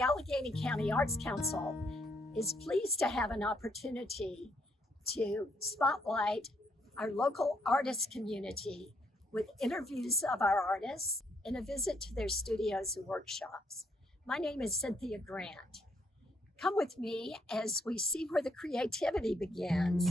Alleghany County Arts Council is pleased to have an opportunity to spotlight our local artist community with interviews of our artists and a visit to their studios and workshops. My name is Cynthia Grant. Come with me as we see where the creativity begins.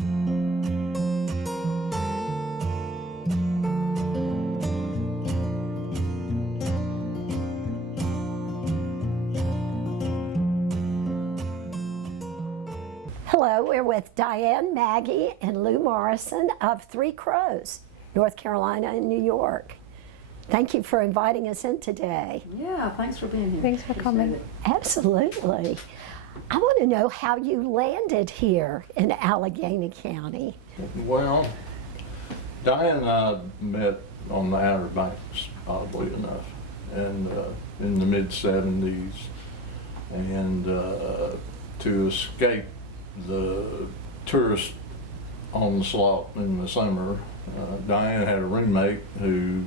Hello, we're with Diane, Maggie, and Lou Morrison of Three Crows, North Carolina and New York. Thank you for inviting us in today. Yeah, thanks for being here. Thanks for coming. Absolutely. I want to know how you landed here in Alleghany County. Well, Diane and I met on the Outer Banks, oddly enough, and in the mid-70s. And to escape the tourist onslaught in the summer, Diane had a roommate who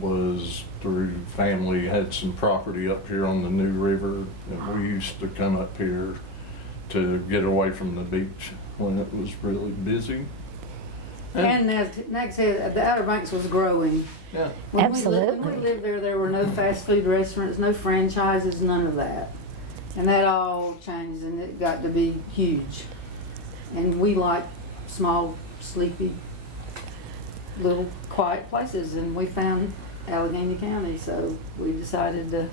was, through family, had some property up here on the New River, and we used to come up here to get away from the beach when it was really busy. And as Nag said, the Outer Banks was growing. Yeah. Absolutely. When we lived there were no fast food restaurants, no franchises, none of that. And that all changed, and it got to be huge. And we like small, sleepy, little quiet places, and we found Alleghany County, so we decided to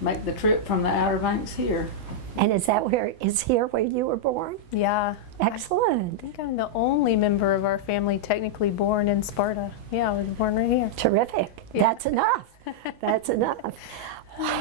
make the trip from the Outer Banks here. And is here where you were born? Yeah. Excellent. I think I'm the only member of our family technically born in Sparta. Yeah, I was born right here. Terrific. Yeah. That's enough. That's enough.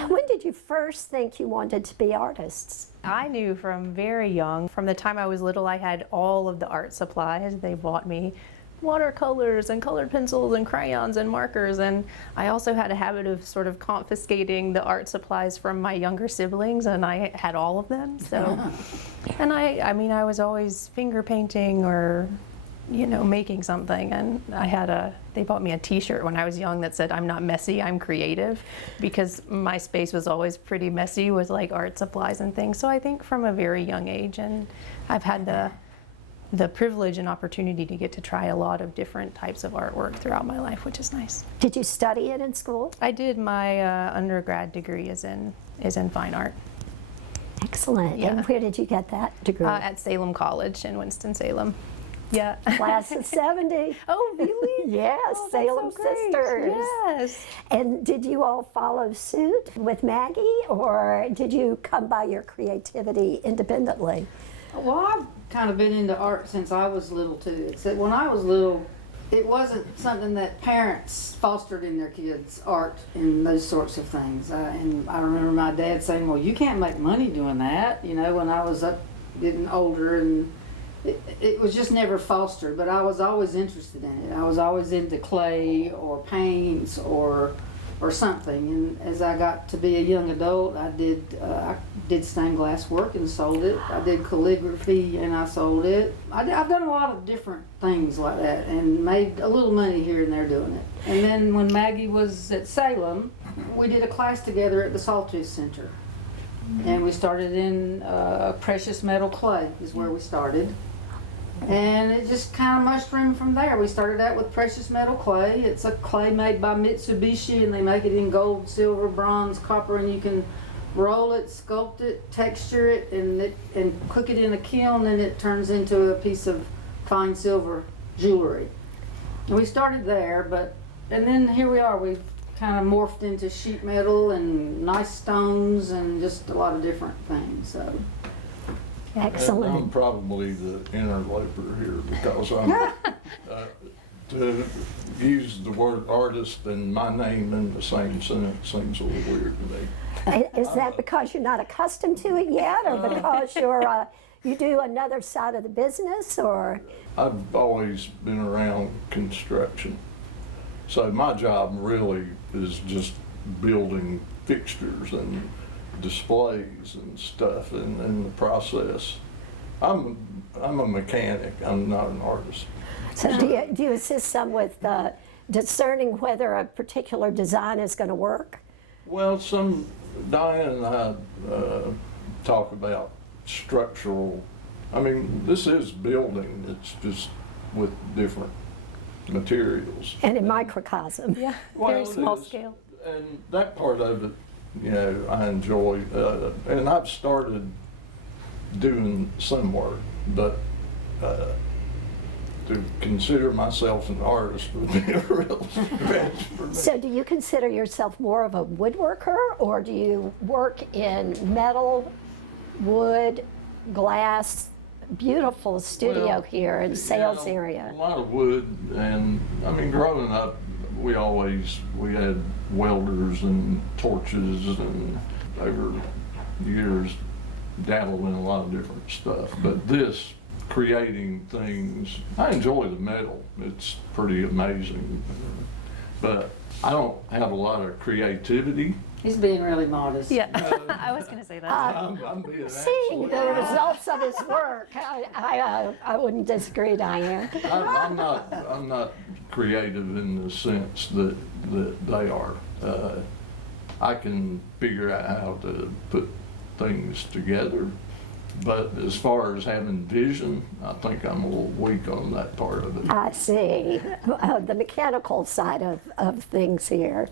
When did you first think you wanted to be artists? I knew from very young, from the time I was little, I had all of the art supplies. They bought me watercolors and colored pencils and crayons and markers, and I also had a habit of sort of confiscating the art supplies from my younger siblings, and I had all of them. So, and I was always finger painting or, making something, and they bought me a t-shirt when I was young that said, "I'm not messy, I'm creative," because my space was always pretty messy with like art supplies and things. So I think from a very young age, and I've had the privilege and opportunity to get to try a lot of different types of artwork throughout my life, which is nice. Did you study it in school? I did. My undergrad degree is in fine art. Excellent. Yeah. And where did you get that degree? At Salem College in Winston-Salem. Yeah. Class of 70. Oh, really? Yes, Oh, that's Salem so great. Sisters. Yes. And did you all follow suit with Maggie, or did you come by your creativity independently? Well, I've kind of been into art since I was little too, except when I was little, it wasn't something that parents fostered in their kids, art and those sorts of things. And I remember my dad saying, "Well, you can't make money doing that," when I was up getting older, and it was just never fostered, but I was always interested in it. I was always into clay or paints or something, and as I got to be a young adult, I did stained glass work and sold it. I did calligraphy and I sold it. I've done a lot of different things like that and made a little money here and there doing it. And then when Maggie was at Salem, we did a class together at the Sawtooth Center. And we started in precious metal clay is where we started. And it just kind of mushroomed from there. We started out with precious metal clay. It's a clay made by Mitsubishi, and they make it in gold, silver, bronze, copper, and you can roll it, sculpt it, texture it, and cook it in a kiln, and it turns into a piece of fine silver jewelry. And we started there, and then here we are. We've kind of morphed into sheet metal and nice stones and just a lot of different things. So. Excellent. I'm probably the interloper here because to use the word artist and my name in the same sentence seems a little weird to me. Is that because you're not accustomed to it yet, or because you do another side of the business, or? I've always been around construction. So my job really is just building fixtures and displays and stuff in the process. I'm a mechanic, I'm not an artist. So do you assist some with discerning whether a particular design is going to work? Well, Diane and I talk about structural, I mean, this is building, it's just with different materials. And in microcosm. Yeah, Well, very it small is. scale. And that part of it, you know, I enjoy. And I've started doing some work, but to consider myself an artist would be a real stretch for me. So do you consider yourself more of a woodworker, or do you work in metal, wood, glass? Beautiful studio Well, here in sales yeah, area. A lot of wood, and I mean, growing up, we had welders and torches, and over years dabbled in a lot of different stuff. But this, creating things, I enjoy the metal. It's pretty amazing. But I don't have a lot of creativity. He's being really modest. Yeah, I was going to say that. I'm being Seeing the absolutely- results of his work, I wouldn't disagree, Diane. I'm not creative in the sense that they are. I can figure out how to put things together, but as far as having vision, I think I'm a little weak on that part of it. I see. The mechanical side of things here.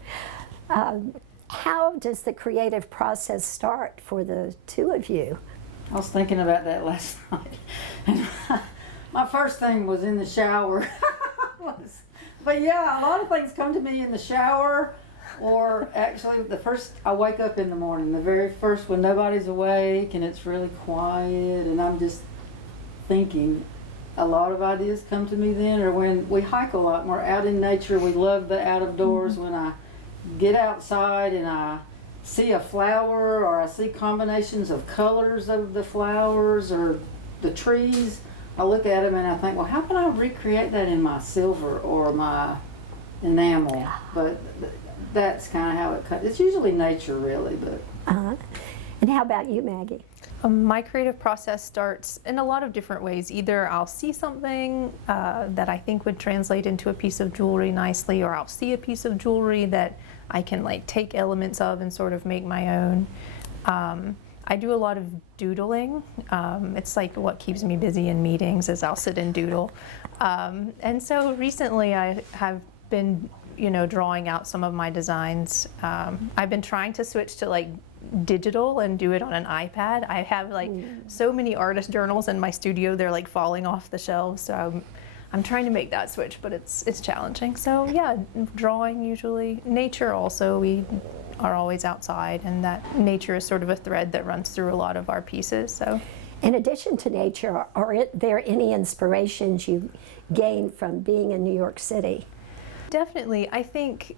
How does the creative process start for the two of you? I was thinking about that last night. And my first thing was in the shower. But yeah, a lot of things come to me in the shower, or actually I wake up in the morning, the very first, when nobody's awake and it's really quiet and I'm just thinking. A lot of ideas come to me then, or when we hike a lot, we're out in nature, we love the out of doors. When I get outside and I see a flower, or I see combinations of colors of the flowers or the trees, I look at them and I think, well, how can I recreate that in my silver or my enamel? But that's kind of how it cuts. It's usually nature, really, but. And how about you, Maggie? My creative process starts in a lot of different ways. Either I'll see something that I think would translate into a piece of jewelry nicely, or I'll see a piece of jewelry that I can like take elements of and sort of make my own. I do a lot of doodling. It's like what keeps me busy in meetings is I'll sit and doodle. And so recently I have been, drawing out some of my designs. I've been trying to switch to like digital and do it on an iPad. I have like so many artist journals in my studio, they're like falling off the shelves. So I'm trying to make that switch, but it's challenging. So yeah, drawing usually. Nature also, we are always outside, and that nature is sort of a thread that runs through a lot of our pieces. So In addition to nature, are there any inspirations you gained from being in New York City? definitely, I think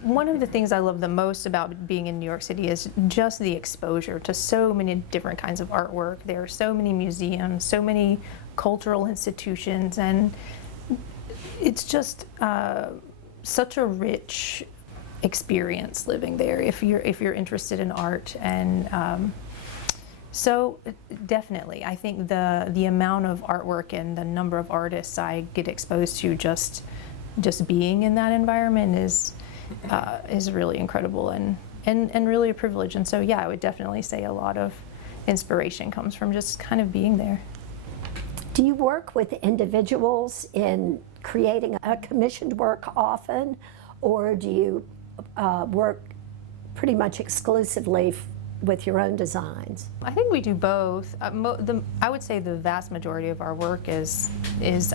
one of the things I love the most about being in New York City is just the exposure to so many different kinds of artwork. There are so many museums, so many cultural institutions, and it's just such a rich experience living there if you're interested in art. And so definitely, I think the amount of artwork and the number of artists I get exposed to just being in that environment is really incredible and really a privilege. And so yeah, I would definitely say a lot of inspiration comes from just kind of being there. Do you work with individuals in creating a commissioned work often, or do you work pretty much exclusively with your own designs? I think we do both. I would say the vast majority of our work is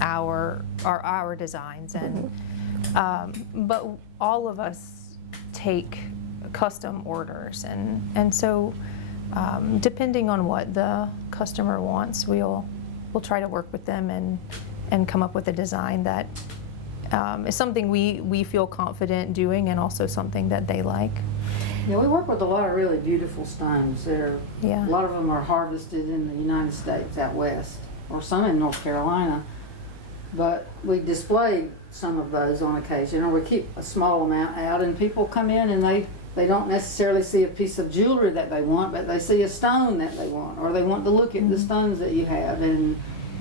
our designs, and but all of us take custom orders, and so depending on what the customer wants, we'll try to work with them and come up with a design that is something we feel confident doing, and also something that they like. Yeah, we work with a lot of really beautiful stones. A lot of them are harvested in the United States out west, or some in North Carolina. But we display some of those on occasion, or we keep a small amount out, and people come in and they don't necessarily see a piece of jewelry that they want, but they see a stone that they want, or they want to look at the stones that you have, and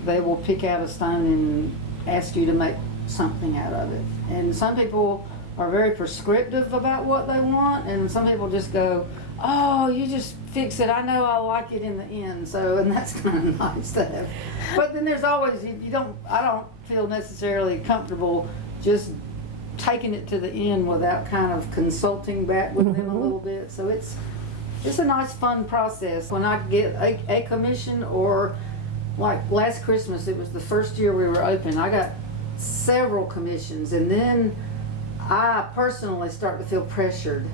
they will pick out a stone and ask you to make something out of it. And some people are very prescriptive about what they want, and some people just go, oh, you just fix it. I know I like it in the end. So, and that's kind of nice to have. But then there's always, I don't feel necessarily comfortable just taking it to the end without kind of consulting back with them a little bit. So it's a nice, fun process. When I get a commission, or like last Christmas, it was the first year we were open, I got several commissions, and then I personally start to feel pressured.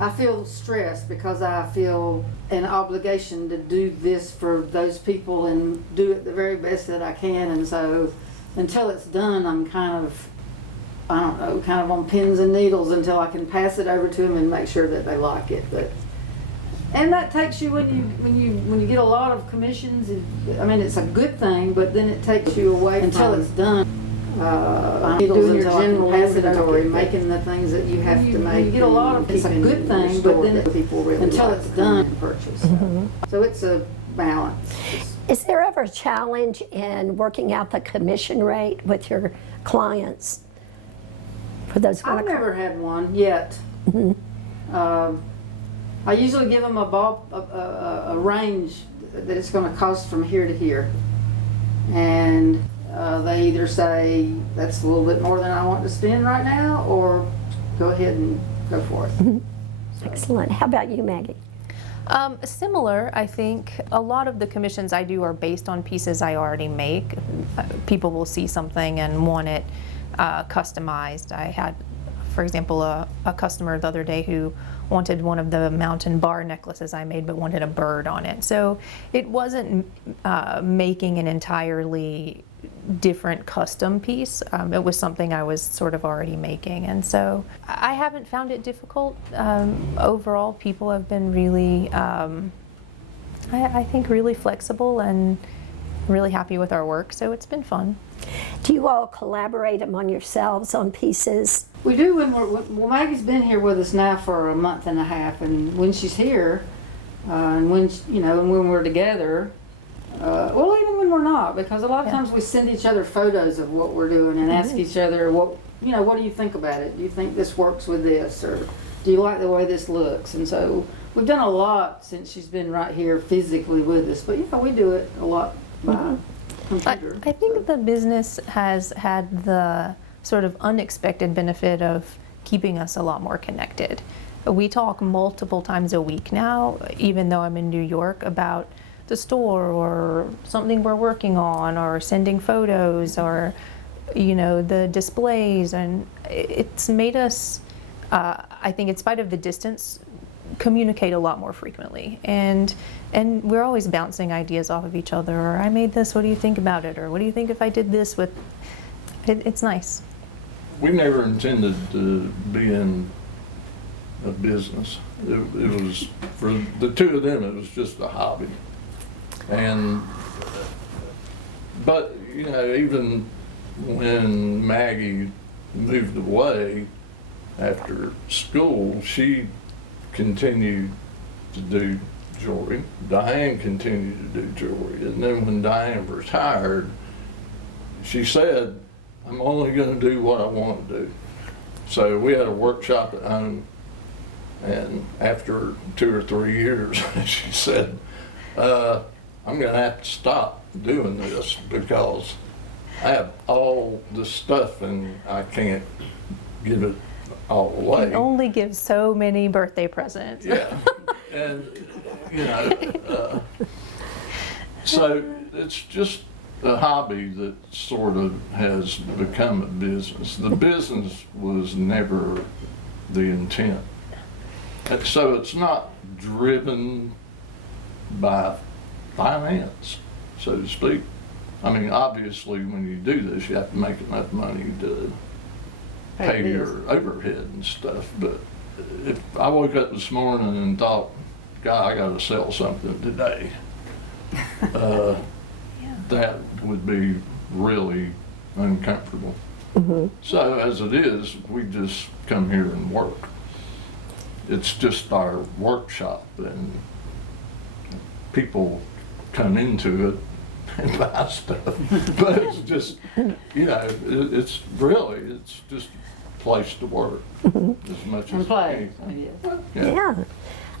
I feel stressed because I feel an obligation to do this for those people and do it the very best that I can. And so until it's done, I'm kind of, I don't know, kind of on pins and needles until I can pass it over to them and make sure that they like it. And that takes you, when you get a lot of commissions, I mean, it's a good thing, but then it takes you away until it's done. Doing your general inventory, making the things that you have to make. You get a lot of, it's a good thing, but then people really until it's done and purchase. So it's a balance. Is there ever a challenge in working out the commission rate with your clients? For those I've never had one yet. I usually give them a range that it's going to cost from here to here, and they either say that's a little bit more than I want to spend right now, or go ahead and go for it. Excellent. How about you, Maggie? Similar, I think. A lot of the commissions I do are based on pieces I already make. People will see something and want it customized. I had, for example, a customer the other day who wanted one of the mountain bar necklaces I made, but wanted a bird on it. So it wasn't making an entirely different custom piece. It was something I was sort of already making, and so I haven't found it difficult. Overall, people have been really, I think, really flexible and really happy with our work, so it's been fun. Do you all collaborate among yourselves on pieces? We do well, Maggie's been here with us now for a month and a half, and when she's here, and when when we're together, well, even when we're not, because a lot of times we send each other photos of what we're doing and ask each other, what do you think about it? Do you think this works with this, or do you like the way this looks? And so we've done a lot since she's been right here physically with us, but we do it a lot by computer. I think the business has had the sort of unexpected benefit of keeping us a lot more connected. We talk multiple times a week now, even though I'm in New York, about the store or something we're working on, or sending photos, or the displays, and it's made us, I think, in spite of the distance, communicate a lot more frequently, and we're always bouncing ideas off of each other, or I made this, what do you think about it, or what do you think if I did this with it? It's nice. We never intended to be in a business. It was, for the two of them, it was just a hobby. But even when Maggie moved away after school, she continued to do jewelry. Diane continued to do jewelry. And then when Diane retired, she said, I'm only going to do what I want to do. So we had a workshop at home, and after 2 or 3 years, she said, I'm going to have to stop doing this because I have all this stuff and I can't give it all away. You can only give so many birthday presents. Yeah, and so it's just a hobby that sort of has become a business. The business was never the intent. And so it's not driven by finance, so to speak. I mean, obviously, when you do this, you have to make enough money to pay your overhead and stuff. But if I woke up this morning and thought, God, I got to sell something today, that would be really uncomfortable. So as it is, we just come here and work. It's just our workshop, and people come into it and buy stuff. But it's just, you know, it's really, it's just a place to work as much And as play. anything. Yeah.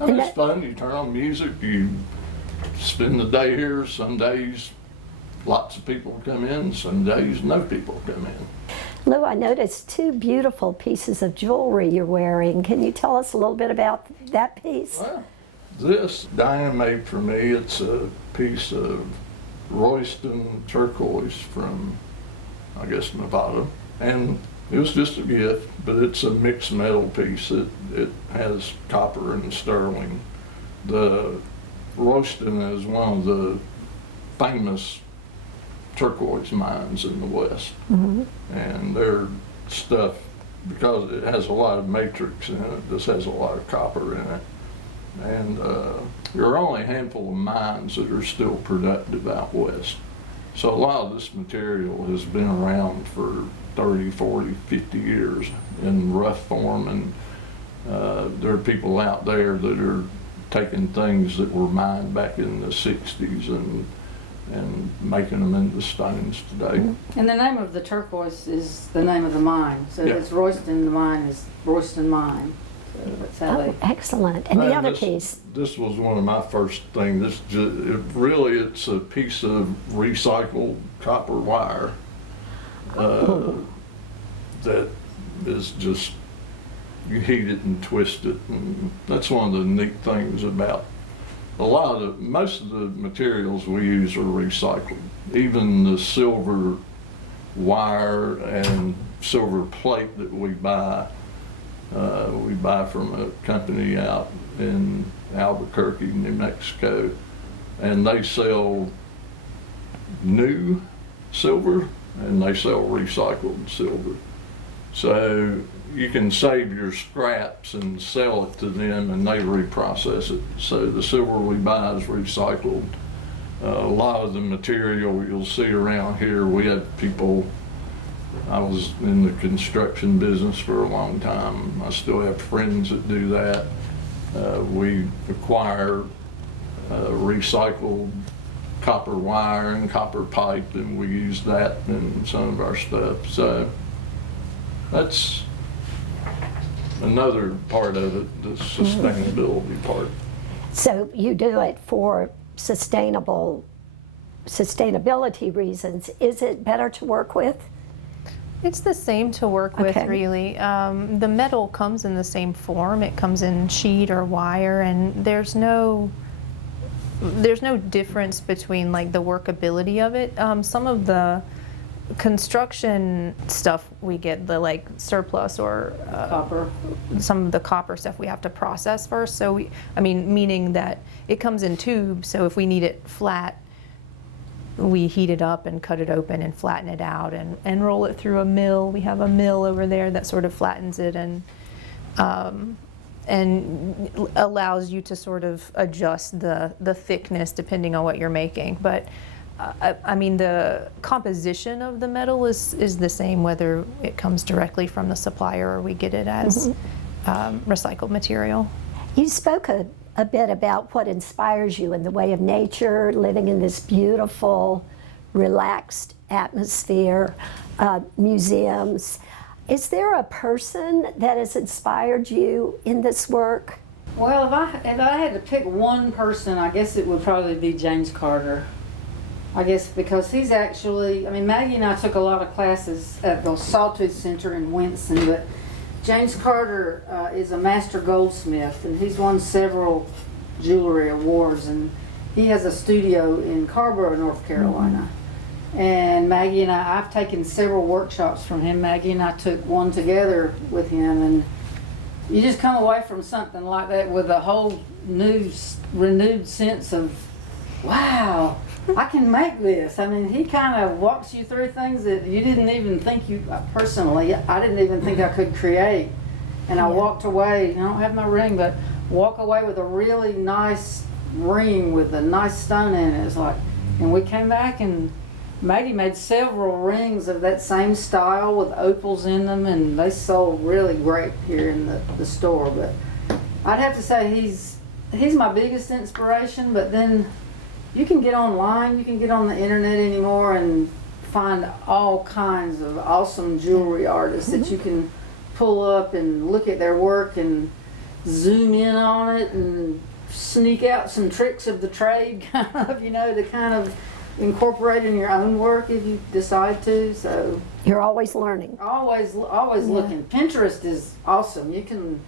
And And it's that- fun. You turn on music, you spend the day here. Some days, lots of people come in. Some days, no people come in. Lou, I noticed two beautiful pieces of jewelry you're wearing. Can you tell us a little bit about that piece? Well, this Diane made for me. It's a piece of Royston turquoise from, I guess, Nevada. And it was just a gift, but it's a mixed metal piece. It has copper and sterling. The Royston is one of the famous turquoise mines in the West. And their stuff, because it has a lot of matrix in it, this has a lot of copper in it. And there are only a handful of mines that are still productive out west. So a lot of this material has been around for 30, 40, 50 years in rough form. And there are people out there that are taking things that were mined back in the 60s and making them into stones today. And the name of the turquoise is the name of the mine. So Yeah. it's Royston, the mine is Royston Mine. So that's how Oh, excellent. And the other piece? This was one of my first things. It's a piece of recycled copper wire that is just, you heat it and twist it, and that's one of the neat things about most of the materials we use are recycled. Even the silver wire and silver plate that we buy from a company out in Albuquerque, New Mexico, and they sell new silver and they sell recycled silver. So you can save your scraps and sell it to them and they reprocess it. So the silver we buy is recycled. A lot of the material you'll see around here, we have people. I was in the construction business for a long time. I still have friends that do that. We acquire recycled copper wire and copper pipe, and we use that in some of our stuff. So that's another part of it, the sustainability part. So you do it for sustainability reasons. Is it better to work with? It's the same to work with, Okay. really. The metal comes in the same form. It comes in sheet or wire, and there's no difference between like the workability of it. Some of the construction stuff we get, the like surplus or copper. some of the copper stuff we have to process first. So meaning that it comes in tubes. So if we need it flat, we heat it up and cut it open and flatten it out and roll it through a mill. We have a mill over there that sort of flattens it and allows you to sort of adjust the thickness depending on what you're making. But the composition of the metal is the same whether it comes directly from the supplier or we get it as recycled material. You spoke a bit about what inspires you in the way of nature, living in this beautiful, relaxed atmosphere, museums. Is there a person that has inspired you in this work? Well, if I had to pick one person, I guess it would probably be James Carter. I guess because he's actually, Maggie and I took a lot of classes at the Sawtooth Center in Winston, but James Carter is a master goldsmith, and he's won several jewelry awards, and he has a studio in Carborough, North Carolina. And Maggie and I've taken several workshops from him. Maggie and I took one together with him, and you just come away from something like that with a whole renewed sense of, wow, I can make this. He kind of walks you through things that you didn't even think personally, I didn't even think I could create. And I walked away, I don't have my ring, but walk away with a really nice ring with a nice stone in it. It's like, and we came back and Maggie made several rings of that same style with opals in them, and they sold really great here in the store. But I'd have to say he's my biggest inspiration, but then you can get online, you can get on the internet anymore and find all kinds of awesome jewelry artists that you can pull up and look at their work and zoom in on it and sneak out some tricks of the trade, kind of, to kind of incorporate in your own work if you decide to. So You're always learning. always looking. Pinterest is awesome. You can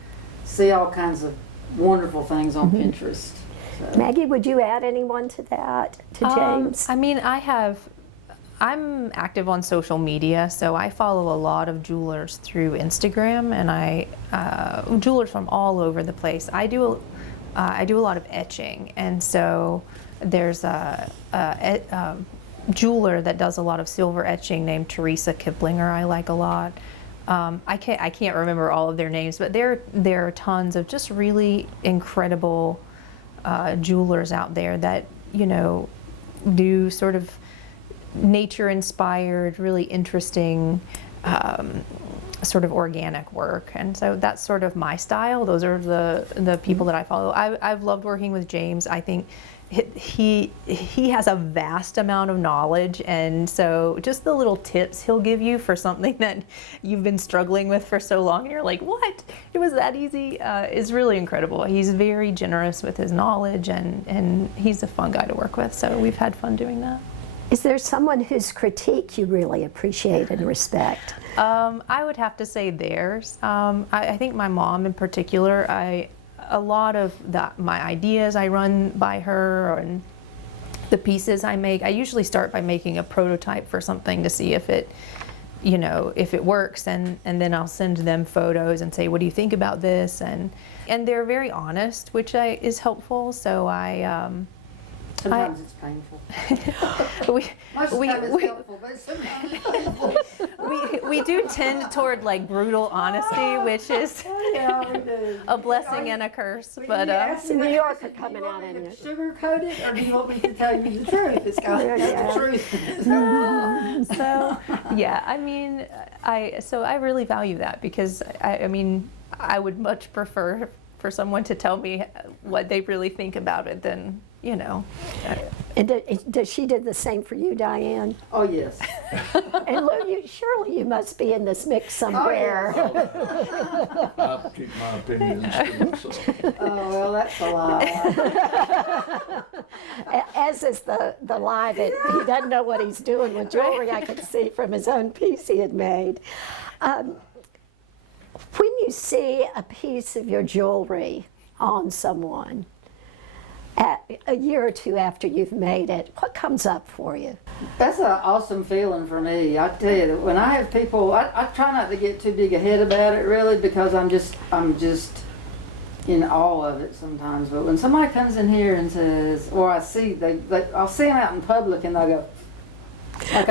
see all kinds of wonderful things on Pinterest. So. Maggie, would you add anyone to that, to James? I mean, I'm active on social media, so I follow a lot of jewelers through Instagram, and jewelers from all over the place. I do a lot of etching, and so there's a jeweler that does a lot of silver etching named Teresa Kiplinger. I like a lot. I can't remember all of their names, but there are tons of just really incredible jewelers out there that do sort of nature-inspired, really interesting, sort of organic work. And so that's sort of my style. Those are the people that I follow. I've loved working with James. I think he has a vast amount of knowledge, and so just the little tips he'll give you for something that you've been struggling with for so long and you're like, what? It was that easy? Is really incredible. He's very generous with his knowledge, and he's a fun guy to work with, so we've had fun doing that. Is there someone whose critique you really appreciate and respect? I would have to say theirs. I think my mom in particular, a lot of my ideas I run by her, and the pieces I make. I usually start by making a prototype for something to see if it, if it works, and then I'll send them photos and say, what do you think about this? And they're very honest, which is helpful. So Sometimes it's painful. Most of the time it's helpful, but sometimes it's painful. we do tend toward like brutal honesty, which is Yeah, we do. a blessing and a curse. But New Yorker coming out in you. it. Sugarcoat it, or do you want me to tell you the truth? It's got the truth. so yeah, I mean, I really value that, because I mean, I would much prefer for someone to tell me what they really think about it than. And does she do the same for you, Diane? Oh, yes. And Lou, surely you must be in this mix somewhere. I keep my opinions to myself. Oh, well, that's a lie. As is the lie that he doesn't know what he's doing with jewelry, I could see from his own piece he had made. When you see a piece of your jewelry on someone, a year or two after you've made it, what comes up for you? That's an awesome feeling for me. I tell you that when I have people, I try not to get too big a head about it, really, because I'm just in awe of it sometimes. But when somebody comes in here and says, or I see I'll see them out in public and they'll go, like,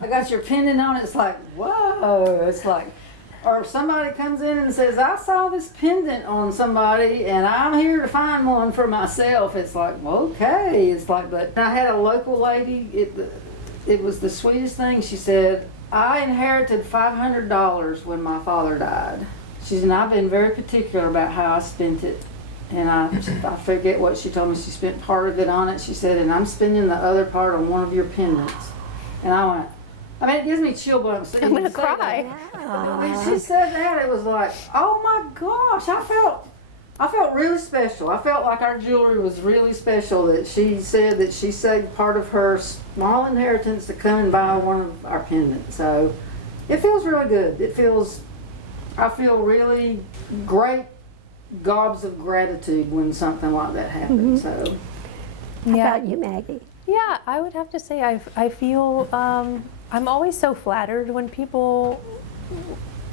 I got your pendant on. It's like, whoa! It's like. Or if somebody comes in and says, I saw this pendant on somebody and I'm here to find one for myself. It's like, well, okay. It's like, but I had a local lady, it was the sweetest thing. She said, I inherited $500 when my father died. She said, I've been very particular about how I spent it. And I forget what she told me. She spent part of it on it. She said, and I'm spending the other part on one of your pendants. And I went, I mean, it gives me chill bumps. I'm gonna cry. When she said that, it was like, oh my gosh, I felt really special. I felt like our jewelry was really special, that she said that she saved part of her small inheritance to come and buy one of our pendants. So it feels really good. I feel really great gobs of gratitude when something like that happens. So. How about you, Maggie? Yeah, I would have to say I feel I'm always so flattered when people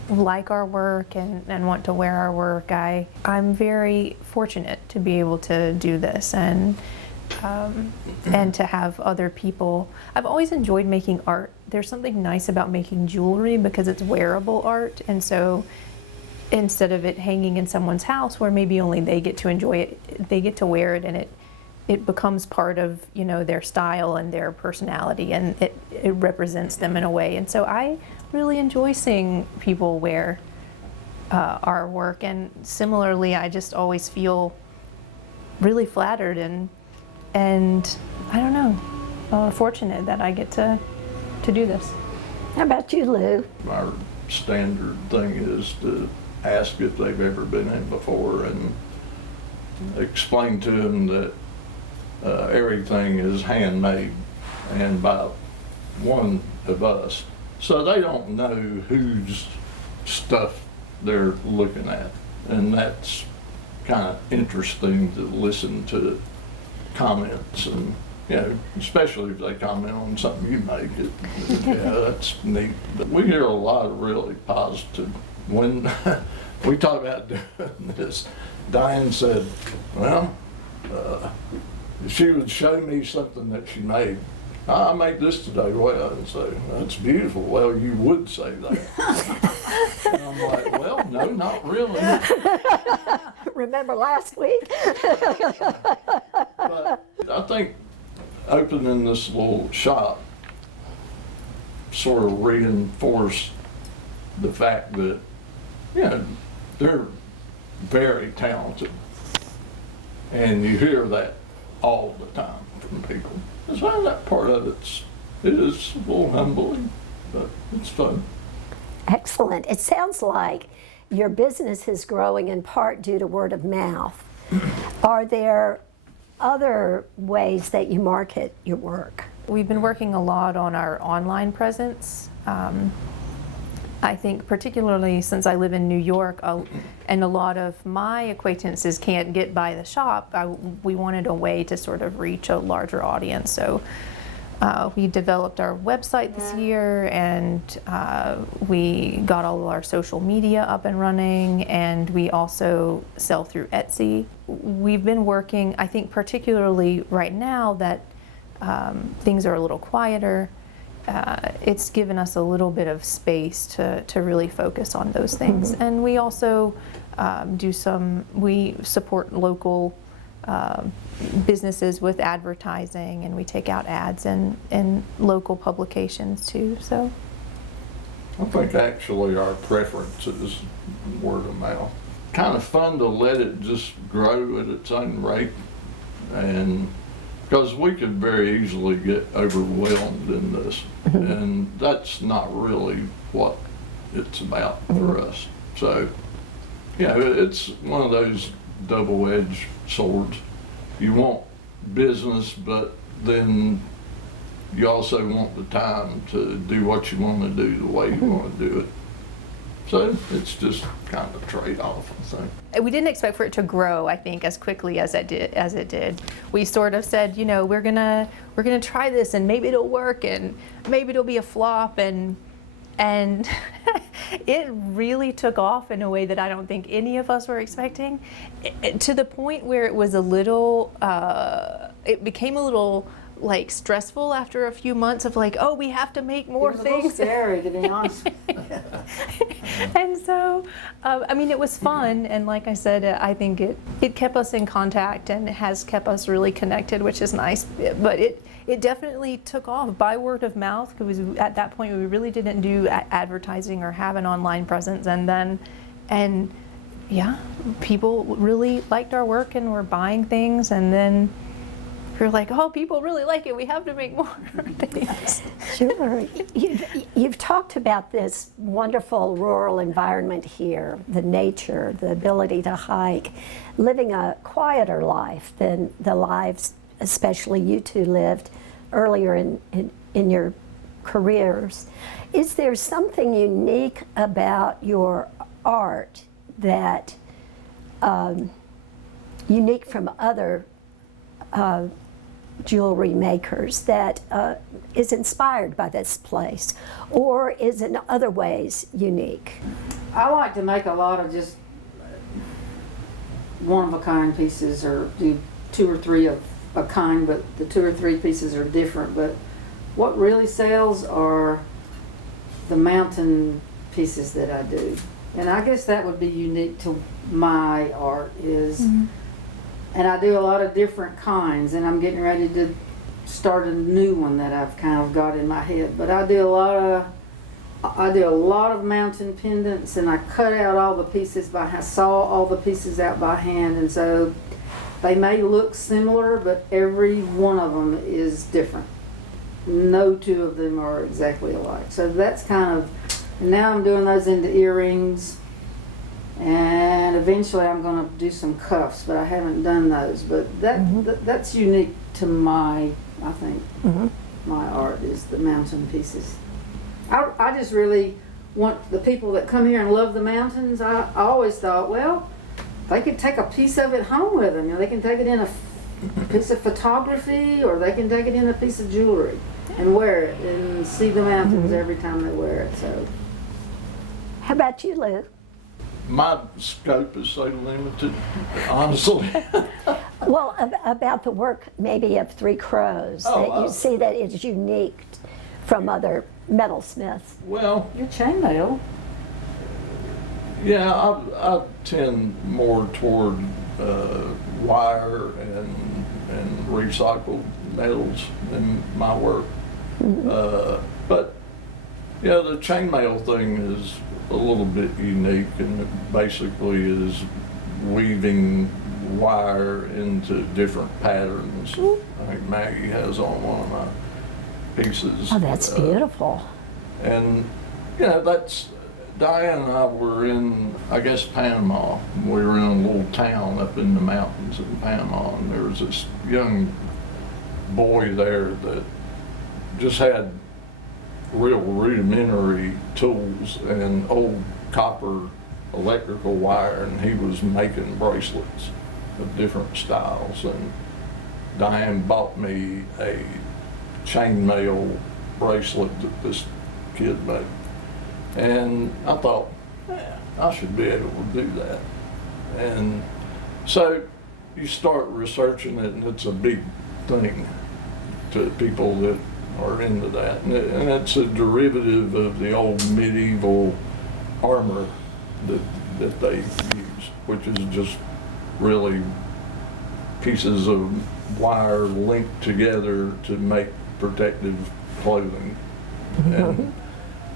like our work and want to wear our work. I'm very fortunate to be able to do this and to have other people. I've always enjoyed making art. There's something nice about making jewelry because it's wearable art, and so instead of it hanging in someone's house where maybe only they get to enjoy it, they get to wear it, and it becomes part of their style and their personality, and it represents them in a way. And so I really enjoy seeing people wear our work. And similarly, I just always feel really flattered and I don't know, fortunate that I get to do this. How about you, Lou? Our standard thing is to ask if they've ever been in before and explain to them that everything is handmade and by one of us. So they don't know whose stuff they're looking at. And that's kind of interesting to listen to comments and, you know, especially if they comment on something you make. Yeah, that's neat. But we hear a lot of really positive. When we talk about doing this, Diane said, well, if she would show me something that she made, I made this today. Well, I'd say, that's beautiful. Well, you would say that. And I'm like, well, no, not really. Remember last week? But I think opening this little shop sort of reinforced the fact that, you know, they're very talented. And you hear that all the time from people. So that part of it is a little humbling, but it's fun. Excellent. It sounds like your business is growing in part due to word of mouth. Are there other ways that you market your work? We've been working a lot on our online presence. I think particularly since I live in New York and a lot of my acquaintances can't get by the shop, we wanted a way to sort of reach a larger audience. So we developed our website this year, and we got all of our social media up and running, and we also sell through Etsy. We've been working, I think particularly right now that things are a little quieter, it's given us a little bit of space to really focus on those things. Mm-hmm. And we also we support local businesses with advertising, and we take out ads in local publications too. So I think actually our preference is word of mouth. Kind of fun to let it just grow at its own rate, and because we could very easily get overwhelmed in this, and that's not really what it's about for us. So, yeah, it's one of those double-edged swords. You want business, but then you also want the time to do what you want to do the way you want to do it. So it's just kind of a trade-off, I think. We didn't expect for it to grow, I think, as quickly as it did. We sort of said, you know, we're gonna try this, and maybe it'll work, and maybe it'll be a flop, and it really took off in a way that I don't think any of us were expecting, to the point where it was it became a little like stressful after a few months of like, oh, we have to make more things. It was a little scary, to be honest. And so, I mean, it was fun, and like I said, I think it kept us in contact, and it has kept us really connected, which is nice. But it definitely took off by word of mouth, because at that point we really didn't do advertising or have an online presence, and yeah, people really liked our work and were buying things, and then we were like, oh, people really like it, we have to make more things. Sure. You've talked about this wonderful rural environment here, the nature, the ability to hike, living a quieter life than the lives, especially you two lived earlier in your careers. Is there something unique about your art that, unique from other jewelry makers, that is inspired by this place, or is in other ways unique? I like to make a lot of just one-of-a-kind pieces, or do 2 or 3 of a kind, but the 2 or 3 pieces are different. But what really sells are the mountain pieces that I do. And I guess that would be unique to my art is, and I do a lot of different kinds, and I'm getting ready to start a new one that I've kind of got in my head. But I do a lot of mountain pendants, and I cut out all the pieces I saw all the pieces out by hand, and so They may look similar, but every one of them is different. No two of them are exactly alike. So that's kind of, now I'm doing those into earrings, and eventually I'm going to do some cuffs, but I haven't done those. But that's unique to my, I think, my art is the mountain pieces. I just really want the people that come here and love the mountains. I always thought, well, they could take a piece of it home with them. You know, they can take it in a piece of photography, or they can take it in a piece of jewelry and wear it and see the mountains every time they wear it. So, How about you, Lou? My scope is so limited, honestly. Well, about the work maybe of Three Crows, that you see that is unique from other metalsmiths. Well, your chainmail. yeah, I tend more toward wire and recycled metals in my work. But yeah, the chainmail thing is a little bit unique, and it basically is weaving wire into different patterns. I think Maggie has on one of my pieces. Oh, that's beautiful. And you know, that's, Diane and I were in, I guess, Panama. We were in a little town up in the mountains in Panama, and there was this young boy there that just had real rudimentary tools and old copper electrical wire, and he was making bracelets of different styles. And Diane bought me a chainmail bracelet that this kid made. And I thought, yeah, I should be able to do that. And so you start researching it, and it's a big thing to people that are into that. And it's a derivative of the old medieval armor that they use, which is just really pieces of wire linked together to make protective clothing. And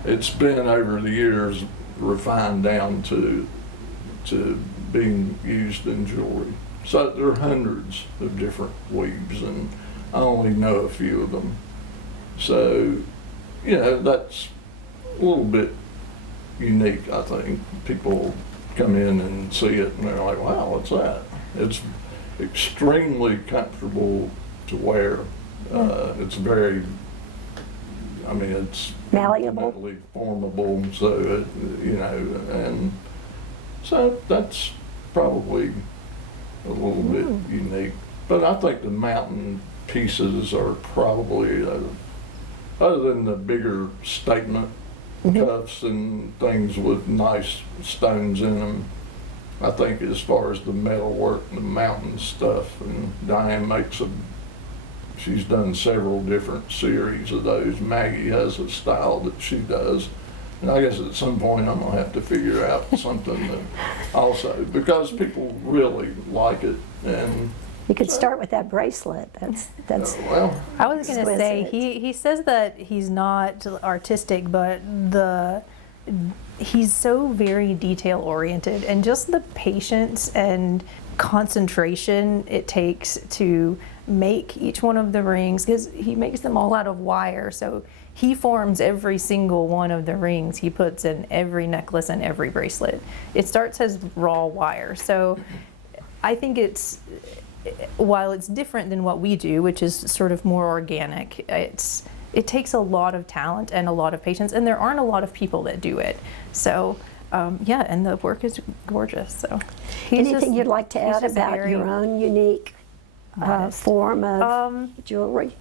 it's been over the years refined down to being used in jewelry. So there are hundreds of different weaves, and I only know a few of them. So, you know, that's a little bit unique, I think. People come in and see it, and they're like, wow, what's that? It's extremely comfortable to wear. It's very, I mean, it's Malleable. definitely formable, so, you know, and so that's probably a little bit unique. But I think the mountain pieces are probably, other than the bigger statement cuffs and things with nice stones in them, I think as far as the metalwork and the mountain stuff, and Diane makes she's done several different series of those. Maggie has a style that she does. And I guess at some point I'm gonna have to figure out something that also, because people really like it. And You could start with that bracelet. That's well, I was going to say, exquisite. he says that he's not artistic, but he's so very detail oriented, and just the patience and concentration it takes to make each one of the rings, because he makes them all out of wire. So he forms every single one of the rings he puts in every necklace and every bracelet. It starts as raw wire. So I think while it's different than what we do, which is sort of more organic, it takes a lot of talent and a lot of patience, and there aren't a lot of people that do it. So yeah, and the work is gorgeous. So Anything you'd like to add about very your own unique form of jewelry?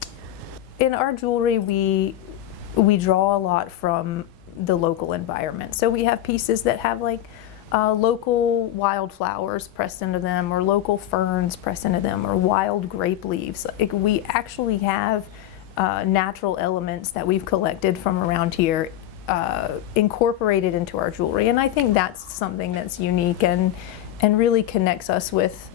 In our jewelry, we draw a lot from the local environment. So we have pieces that have like local wildflowers pressed into them, or local ferns pressed into them, or wild grape leaves. We actually have natural elements that we've collected from around here incorporated into our jewelry. And I think that's something that's unique and really connects us with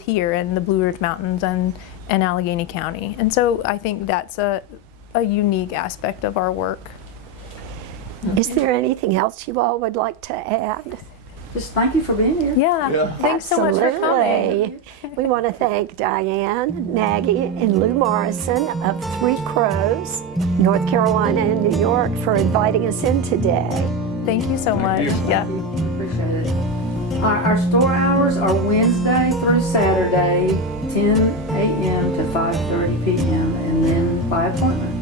here in the Blue Ridge Mountains and Alleghany County. And so I think that's a unique aspect of our work. Is there anything else you all would like to add? just thank you for being here. Yeah, thanks so much for coming. Absolutely. We want to thank Diane, Maggie, and Lou Morrison of Three Crows, North Carolina and New York for inviting us in today. Thank you so much. you. Yeah. Appreciate it. Our store hours are Wednesday through Saturday, 10 a.m. to 5:30 p.m. and then by appointment.